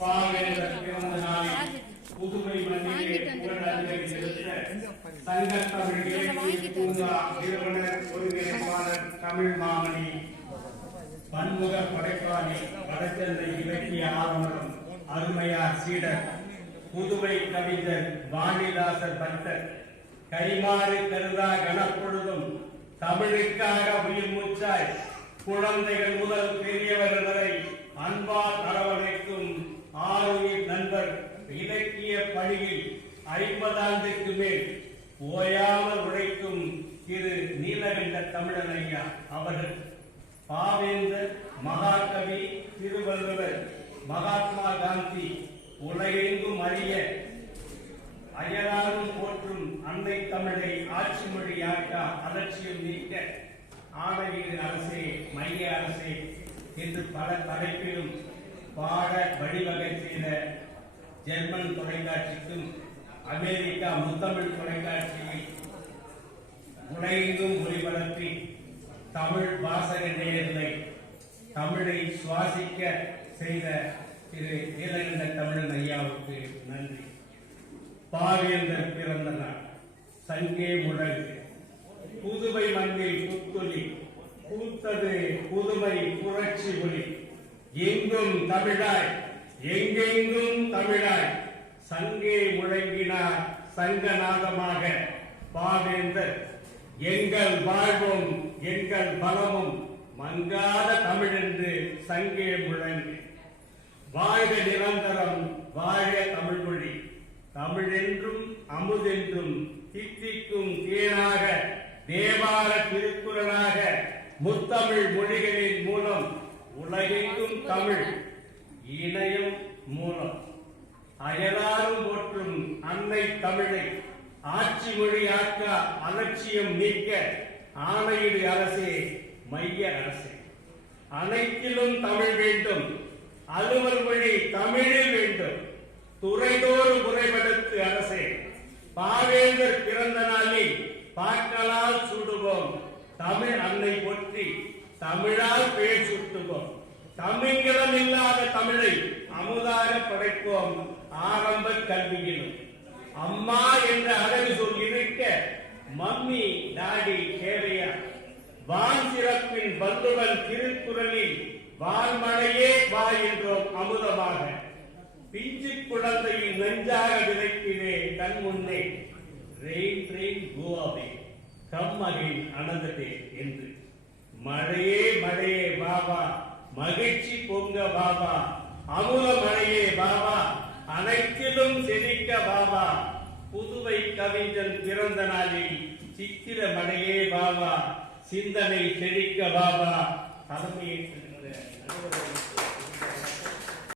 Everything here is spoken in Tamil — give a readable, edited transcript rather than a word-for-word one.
பாவேந்தர் பிறந்த நாளில் புதுமை மண்ணிலே புகழ் சங்கத்தமிழ் இலக்கிய பூங்கா நிறுவனர் ஒருங்கிணைப்பாளர் தமிழ் மாமணி பன்முக படைப்பாளி வடசென்னை இலக்கிய ஆர்வலரும் அருமையார் சீடர் புதுவை கவிஞர் வாணிதாசர் பக்தர் கைமாறு கருதா கணப்பொழுதும் தமிழுக்காக உயிர் மூச்சாய் குழந்தைகள் முதல் பெரியவர்கள் வரை அன்பால் அரவணைக்கும் ஆளுயிர் நண்பர் இலக்கிய பணியில் 50 ஆண்டுக்கு மேல் ஓயாமல் உழைக்கும் திரு நீலகண்ட தமிழன் ஐயா அவர்கள் பாவேந்தர் மகாகவி திருவள்ளுவர் மகாத்மா காந்தி உலகெங்கும் அறிய அயராலும் போற்றும் அன்னை தமிழை ஆட்சி மொழியாக்க அலட்சியம் நீக்க ஆணையீடு அரசே மைய அரசே என்று பல தலைப்பிலும் பாட வழிவகை செய்த ஜெர்மன் தொலைக்காட்சிக்கும் அமெரிக்கா முத்தமிழ் தொலைக்காட்சியில் உலகெங்கும் ஒளிபரப்பி தமிழ் வாசக நேயர்களை தமிழை சுவாசிக்க செய்த திரு நீலகண்ட தமிழன் ஐயாவுக்கு நன்றி. பாவேந்தர் பிறந்த நாள் சங்கே முழங்கு புதுவை மண்ணில் புத்தொலி பூத்தது புதுமை புரட்சி ஒளி எங்கும் தமிழாய் எங்கெங்கும் தமிழாய் சங்கே முழங்கினார் சங்கநாதமாக பாவேந்தர் எங்கள் வாழ்வும் எங்கள் பலமும் மங்காத தமிழ் என்று சங்கே முழங்கு வாழ்க நிரந்தரம் வாழ தமிழ் மொழி தமிழென்றும் அமுதென்றும் தித்திக்கும் தேனாக தேவார திருக்குறளாக முத்தமிழ் மொழிகளின் மூலம் உலகெங்கும் தமிழ் இணையம் மூலம் அயலாரும் போற்றும் அன்னை தமிழை ஆட்சி மொழியாக்க அலட்சியம் நீக்க ஆணையீடு அரசே மைய அரசே அனைத்திலும் தமிழ் வேண்டும் அலுவல் மொழி தமிழில் வேண்டும் துறைதோறும் முறைப்படுத்து அரசே பாவேந்தர் பிறந்த நாளில் பாக்களால் சூடுவோம் தமிழ் அன்னை போற்றி தமிழால் பெயர் சூட்டுவோம் தமிழ்கிடம் இல்லாத தமிழை அமுதாக படைப்போம் ஆரம்ப கல்வியிலும் அம்மா என்ற அழகு சொல் இருக்க மம்மி டாடி தேவையா வான் சிறப்பின் வள்ளுவன் திருக்குறளில் வான்மழையே வா என்றோம் அமுதமாக பிஞ்சு குழந்தையில் நெஞ்சாக விதைக்கிறேன் கண் முன்னே rain rain go away come again another day என்று மழையே மழையே பாபா மகிழ்ச்சி பொங்க பாபா அமுத மழையே பாபா அனைத்திலும் செழிக்க பாபா புதுவை கவிஞன் பிறந்த நாளில் சித்திர மழையே பாபா சிந்தனை செழிக்க பாபா தலைமையேற்று